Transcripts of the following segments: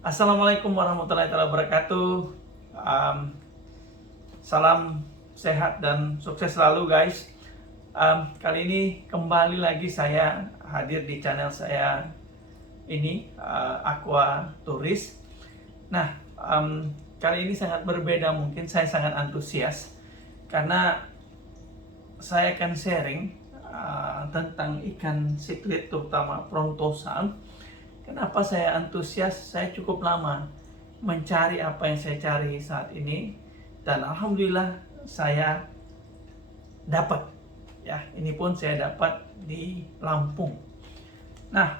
Assalamualaikum warahmatullahi wabarakatuh. Um, Salam sehat dan sukses selalu guys. Kali ini kembali lagi saya hadir di channel saya ini, Aqua Turis. Nah, kali ini sangat berbeda, mungkin saya sangat antusias karena saya akan sharing tentang ikan siklit, terutama Frontosa. Kenapa saya antusias? Saya cukup lama mencari apa yang saya cari saat ini, dan alhamdulillah saya dapat. Ya, ini pun saya dapat di Lampung. Nah,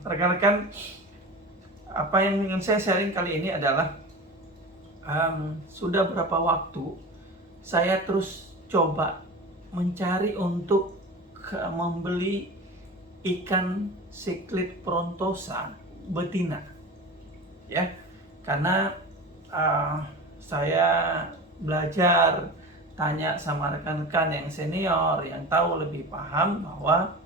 rekan-rekan, apa yang ingin saya sharing kali ini adalah sudah berapa waktu saya terus coba mencari untuk membeli ikan siklit Frontosa betina, ya, karena saya belajar, tanya sama rekan-rekan yang senior yang tahu, lebih paham bahwa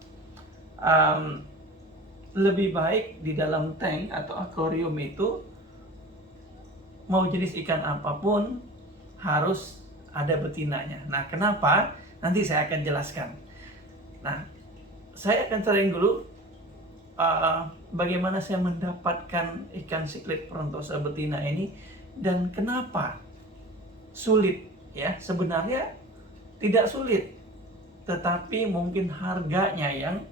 lebih baik di dalam tank atau akuarium itu, mau jenis ikan apapun harus ada betinanya. Nah, kenapa? Nanti saya akan jelaskan. Nah, saya akan sharing dulu bagaimana saya mendapatkan ikan siklit Frontosa betina ini dan kenapa sulit. Ya, sebenarnya tidak sulit, tetapi mungkin harganya yang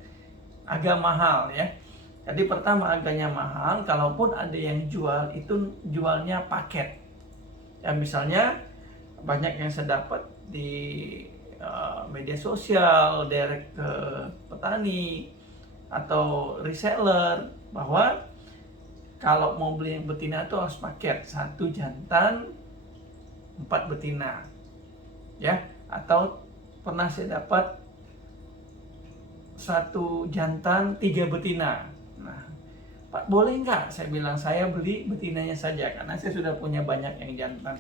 agak mahal ya. Jadi pertama, harganya mahal. Kalaupun ada yang jual, itu jualnya paket. Ya, misalnya banyak yang saya dapat di media sosial, direct ke petani atau reseller, bahwa kalau mau beli yang betina itu harus paket, 1 jantan 4 betina, ya. Atau pernah saya dapat 1 jantan 3 betina. Nah, Pak, boleh nggak? Saya bilang saya beli betinanya saja karena saya sudah punya banyak yang jantan,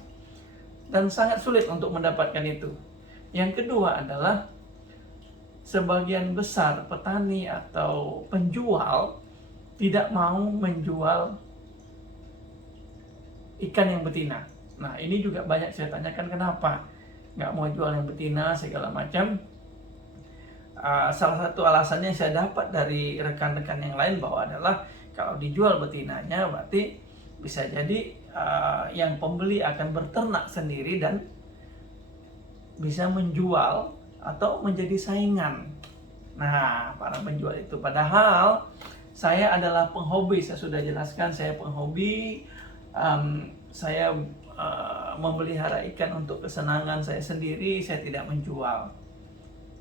dan sangat sulit untuk mendapatkan itu. Yang kedua adalah sebagian besar petani atau penjual tidak mau menjual ikan yang betina. Nah, ini juga banyak saya tanyakan, kenapa nggak mau jual yang betina segala macam. Salah satu alasannya saya dapat dari rekan-rekan yang lain bahwa adalah kalau dijual betinanya berarti bisa jadi yang pembeli akan berternak sendiri dan bisa menjual atau menjadi saingan. Nah, para penjual itu, padahal saya adalah penghobi. Saya sudah jelaskan, saya penghobi. Saya memelihara ikan untuk kesenangan saya sendiri. Saya tidak menjual.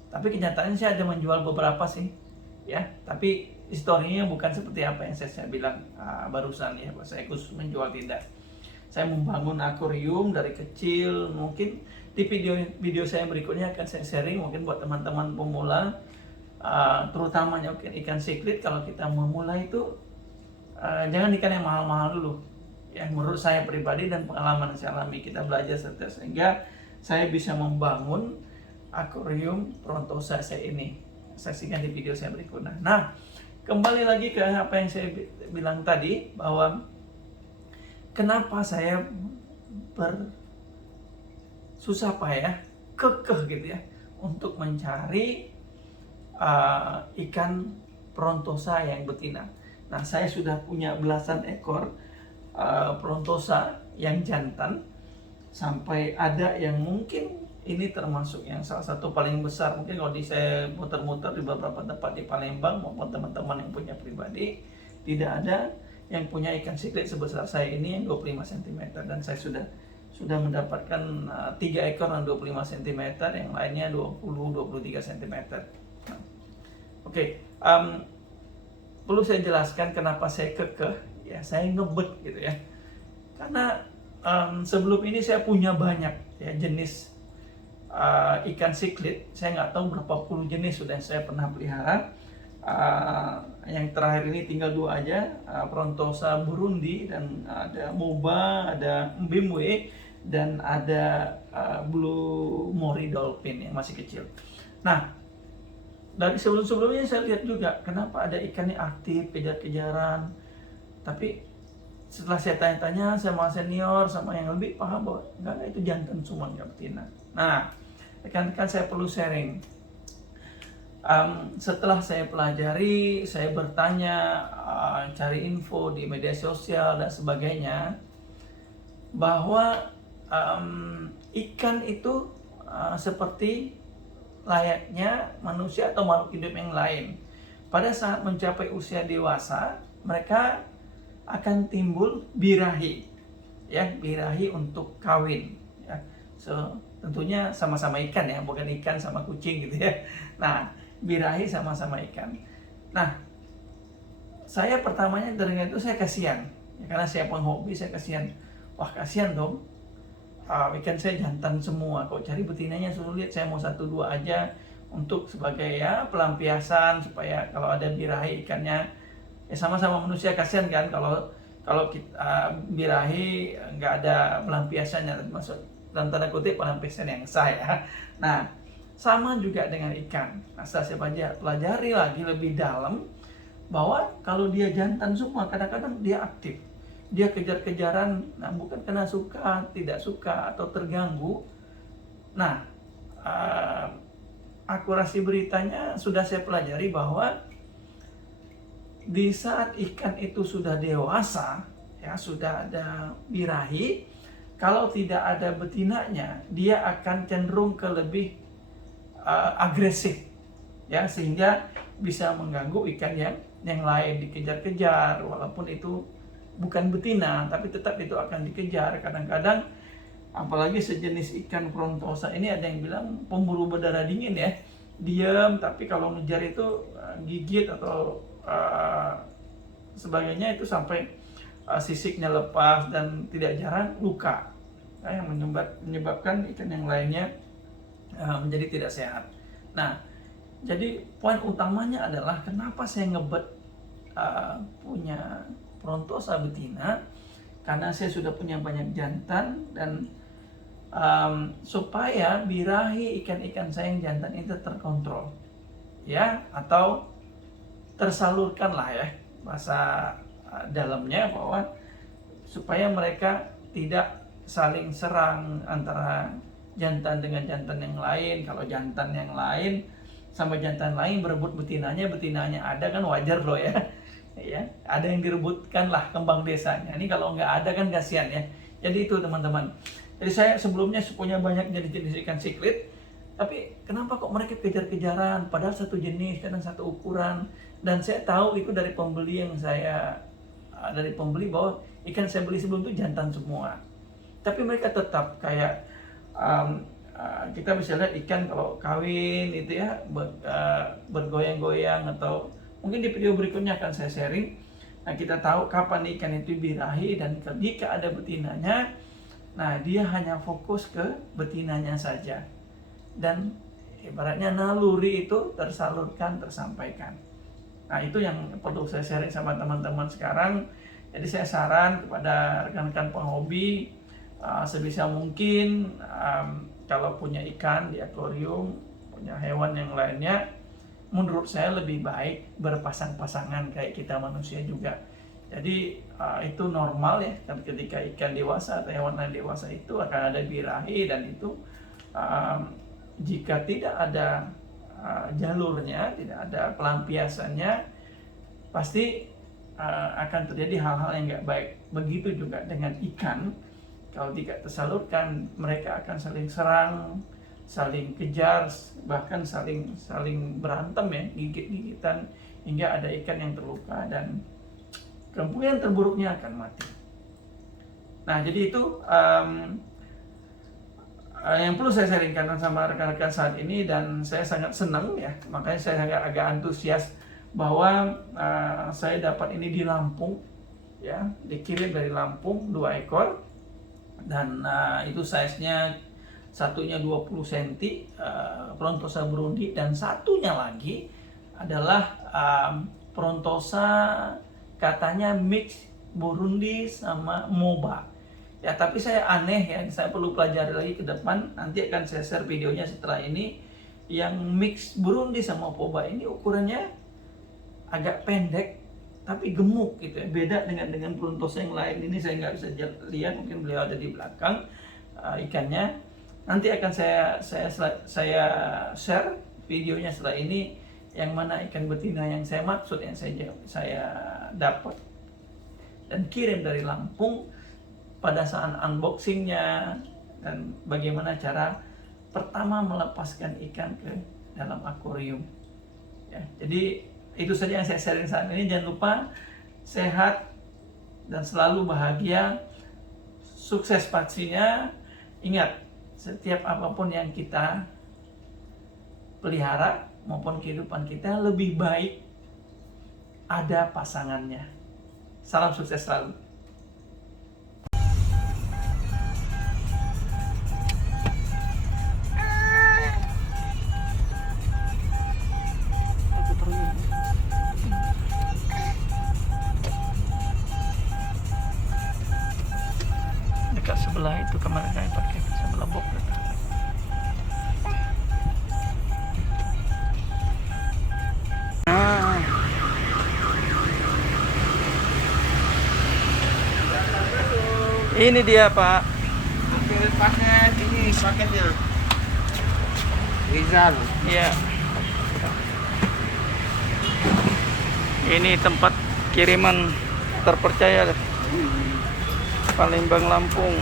Tapi kenyataannya saya ada menjual beberapa sih, ya. Tapi historinya bukan seperti apa yang saya bilang barusan ya, bahwa saya khusus menjual, tidak. Saya membangun akuarium dari kecil. Mungkin di video saya berikutnya akan saya sharing, mungkin buat teman-teman pemula, terutamanya ikan siklit. Kalau kita memulai itu jangan ikan yang mahal-mahal dulu. Ya, menurut saya pribadi dan pengalaman yang saya alami, kita belajar sehingga saya bisa membangun akuarium Frontosa saya ini. Saksikan di video saya berikutnya. Nah, kembali lagi ke apa yang saya bilang tadi, bahwa kenapa saya bersusah payah, kekeh gitu ya, untuk mencari ikan Frontosa yang betina. Nah, saya sudah punya belasan ekor Frontosa yang jantan, sampai ada yang mungkin ini termasuk yang salah satu paling besar. Mungkin kalau saya muter-muter di beberapa tempat di Palembang maupun teman-teman yang punya pribadi, tidak ada yang punya ikan siklit sebesar saya ini yang 25 cm, dan saya sudah mendapatkan 3 ekor yang 25 cm, yang lainnya 20-23 cm. Nah, oke, perlu saya jelaskan kenapa saya kekeh ya, saya ngebet gitu ya, karena sebelum ini saya punya banyak ya jenis ikan siklit. Saya nggak tahu berapa puluh jenis sudah saya pernah pelihara. Yang terakhir ini tinggal 2 aja, Frontosa Burundi, dan ada Moba, ada Mbimwe, dan ada Blue Mori Dolphin yang masih kecil. Nah, dari sebelum-sebelumnya saya lihat juga kenapa ada ikan yang aktif, kejar-kejaran, tapi setelah saya tanya-tanya sama senior, sama yang lebih paham bahwa enggak itu jantan semua, enggak betina. Nah, rekan-rekan saya perlu sharing. Setelah saya pelajari, saya bertanya, cari info di media sosial dan sebagainya, bahwa ikan itu seperti layaknya manusia atau makhluk hidup yang lain. Pada saat mencapai usia dewasa, mereka akan timbul birahi, ya, birahi untuk kawin, ya. So, tentunya sama-sama ikan ya, bukan ikan sama kucing gitu ya. Nah, birahi sama-sama ikan. Nah, saya pertamanya dengar itu saya kasihan, ya, karena saya penghobi, saya kasihan. Wah, kasihan dong, ikan saya jantan semua, kok cari betinanya sulit, saya mau 1-2 aja untuk sebagai ya pelampiasan supaya kalau ada birahi ikannya ya sama-sama manusia. Kasihan kan kalau kita birahi nggak ada pelampiasannya, maksud dalam tanda kutip pelampiasan yang sah ya. Nah, sama juga dengan ikan. Nah, setelah saya pelajari lagi lebih dalam bahwa kalau dia jantan semua, kadang-kadang dia aktif, dia kejar-kejaran, nah bukan karena suka, tidak suka atau terganggu. Nah, akurasi beritanya sudah saya pelajari bahwa di saat ikan itu sudah dewasa, ya sudah ada birahi, kalau tidak ada betinanya, dia akan cenderung ke lebih agresif, ya, sehingga bisa mengganggu ikan yang lain, dikejar-kejar, walaupun itu bukan betina, tapi tetap itu akan dikejar. Kadang-kadang apalagi sejenis ikan frontosa ini ada yang bilang pemburu berdarah dingin ya, diam, tapi kalau ngejar itu gigit atau sebagainya, itu sampai sisiknya lepas dan tidak jarang luka, yang menyebabkan ikan yang lainnya menjadi tidak sehat. Nah, jadi poin utamanya adalah kenapa saya ngebet punya frontosa betina, karena saya sudah punya banyak jantan dan supaya birahi ikan-ikan saya yang jantan itu terkontrol, ya, atau tersalurkan lah ya bahasa dalamnya, bahwa supaya mereka tidak saling serang antara jantan dengan jantan yang lain. Kalau jantan yang lain sama jantan lain berebut betinanya ada kan wajar loh ya. Ya, ada yang direbutkan lah kembang desanya. Ini kalau nggak ada kan kasihan ya. Jadi itu teman-teman. Jadi saya sebelumnya punya banyak jenis-jenis ikan siklit, tapi kenapa kok mereka kejar-kejaran padahal satu jenis, kadang satu ukuran. Dan saya tahu itu dari pembeli bahwa ikan saya beli sebelum itu jantan semua. Tapi mereka tetap kayak kita bisa lihat ikan kalau kawin itu ya bergoyang-goyang, atau mungkin di video berikutnya akan saya sharing. Nah, kita tahu kapan ikan itu birahi, dan jika ada betinanya, nah dia hanya fokus ke betinanya saja. Dan ibaratnya naluri itu tersalurkan, tersampaikan. Nah, itu yang perlu saya sharing sama teman-teman sekarang. Jadi saya saran kepada rekan-rekan penghobi, sebisa mungkin kalau punya ikan di akuarium, punya hewan yang lainnya, menurut saya lebih baik berpasang-pasangan kayak kita manusia juga. Jadi itu normal ya, ketika ikan dewasa atau hewan lain dewasa itu akan ada birahi, dan itu jika tidak ada jalurnya, tidak ada pelampiasannya, pasti akan terjadi hal-hal yang nggak baik. Begitu juga dengan ikan, kalau tidak tersalurkan, mereka akan saling serang, saling kejar, bahkan saling berantem ya, gigit-gigitan, hingga ada ikan yang terluka dan kemungkinan terburuknya akan mati. Nah, jadi itu yang perlu saya sharingkan sama rekan-rekan saat ini, dan saya sangat senang ya, makanya saya agak antusias bahwa saya dapat ini di Lampung ya, dikirim dari Lampung 2 ekor, dan itu size-nya satunya 20 cm Frontosa Burundi, dan satunya lagi adalah Frontosa katanya mix Burundi sama Moba. Ya, tapi saya aneh ya, saya perlu pelajari lagi ke depan. Nanti akan saya share videonya setelah ini. Yang mix Burundi sama Moba ini ukurannya agak pendek, tapi gemuk gitu ya, beda dengan burung tosa yang lain. Ini saya nggak bisa lihat, mungkin beliau ada di belakang ikannya. Nanti akan saya share videonya setelah ini, yang mana ikan betina yang saya maksud, yang saya dapat dan kirim dari Lampung pada saat unboxingnya, dan bagaimana cara pertama melepaskan ikan ke dalam akuarium. Ya, jadi itu saja yang saya sharing saat ini. Jangan lupa sehat dan selalu bahagia, sukses pastinya. Ingat, setiap apapun yang kita pelihara maupun kehidupan kita, lebih baik ada pasangannya. Salam sukses selalu. Dekat sebelah itu kemarin kami pakai sebelah box. Ini dia Pak. Paket ini paketnya. Rizal. Iya. Ini tempat kiriman terpercaya, Palembang, Lampung.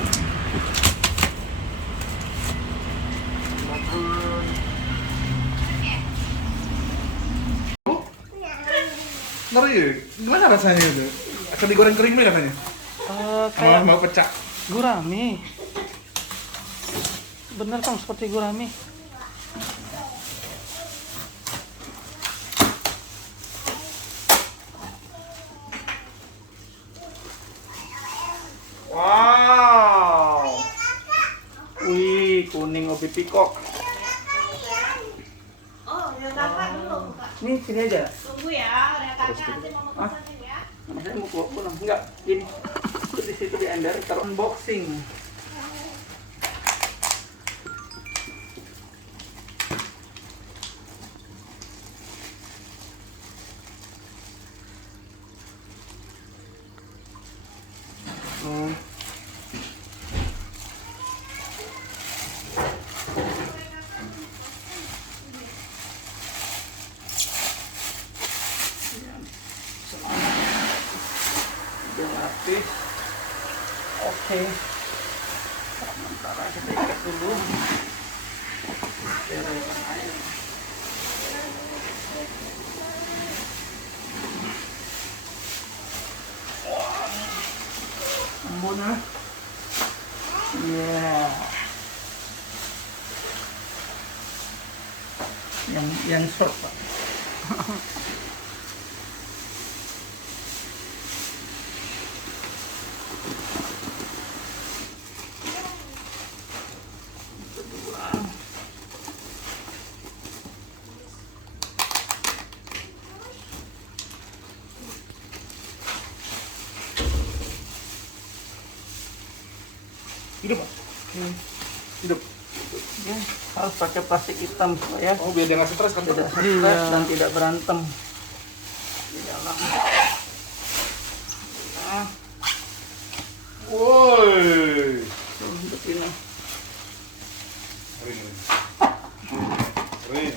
Ngeri, gimana rasanya itu? Akan digoreng kering nih katanya? Kayak Mau pecah. gurame. Bener Kang, seperti gurame. Wow. Wih, kuning obi pikok. Oh, udah kakak dulu, Kak. Ini sini aja. Tunggu ya, udah kakak nanti mau pesanin ya. Nama saya mau pulang. Enggak, gini. Di situ di ember, taruh unboxing. Udah habis. Oke. Sementara kita ikat dulu. Sterilkan air. Embun ya. Iya. Yang short Pak. Hidup, Pak. Hidup. Ya, harus pakai plastik hitam supaya Oh, biar dia nggak stres kan? tidak Pak? stres dan tidak berantem di dalam. Nah, Woi. betina. Kering. Kering.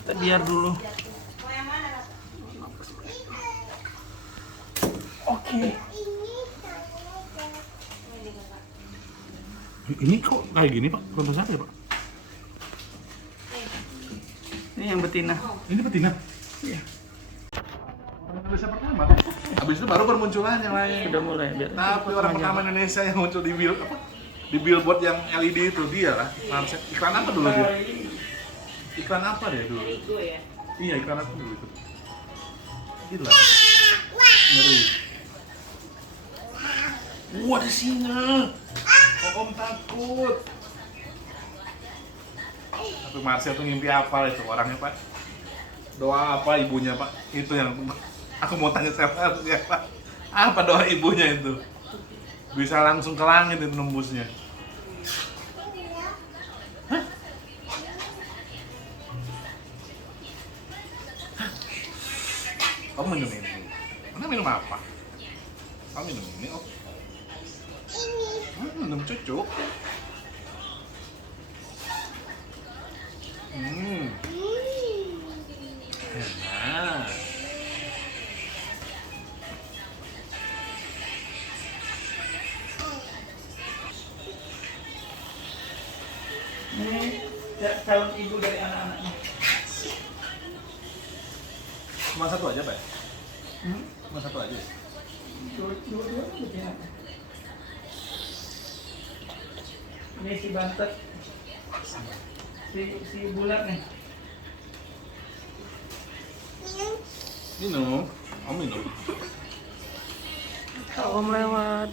Kita biar dulu. Mau yang mana, Kak? Oke. Ini kok kayak gini, Pak? Konten saya, Pak. Ini yang betina. Ini betina. Iya. Orang Indonesia pertama. Habis itu baru bermunculan yang lain. Sudah mulai biar. Tapi orang pertama Indonesia yang muncul di di billboard yang LED itu dia lah. Langsung iklan apa dulu dia? Iklan apa dia dulu? Ego ya. Iya, iklan apa dulu itu? Gila. Ngeri. Wah, ada singa. Om takut. Tapi Marsha tuh ngimpi apa itu orangnya, Pak? Doa apa ibunya, Pak? Itu yang aku mau tanya siapa ya, Pak? Apa doa ibunya itu? Bisa langsung ke langit itu nembusnya. Hah? Kamu minum ini. Anda minum apa? Kamu minum ini, oh. Minum cucu. Enak. Ini calon ibu dari anak-anaknya. Cuma satu aja, Pak? Hmm? Cuma satu aja? Dua-dua betina. Ini si bantet. Si bulat nih. Minum. Kamu minum. Om lewat.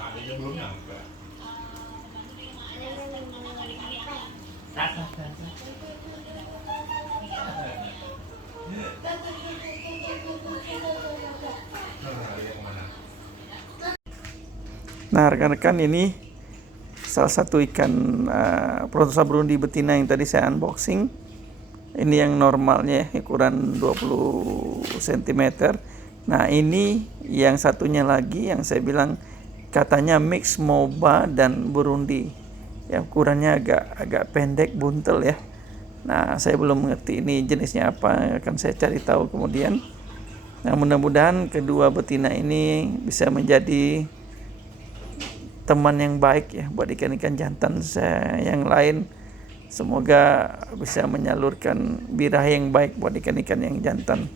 Adanya belum nyampe. Nah, rekan-rekan, ini salah satu ikan Protosa brundi betina yang tadi saya unboxing. Ini yang normalnya ukuran 20 cm. Nah, ini yang satunya lagi yang saya bilang katanya mix Moba dan Burundi. Ya, ukurannya agak pendek, buntel ya. Nah, saya belum mengerti ini jenisnya apa, akan saya cari tahu kemudian. Nah, mudah-mudahan kedua betina ini bisa menjadi teman yang baik ya buat ikan-ikan jantan saya yang lain. Semoga bisa menyalurkan birahi yang baik buat ikan-ikan yang jantan.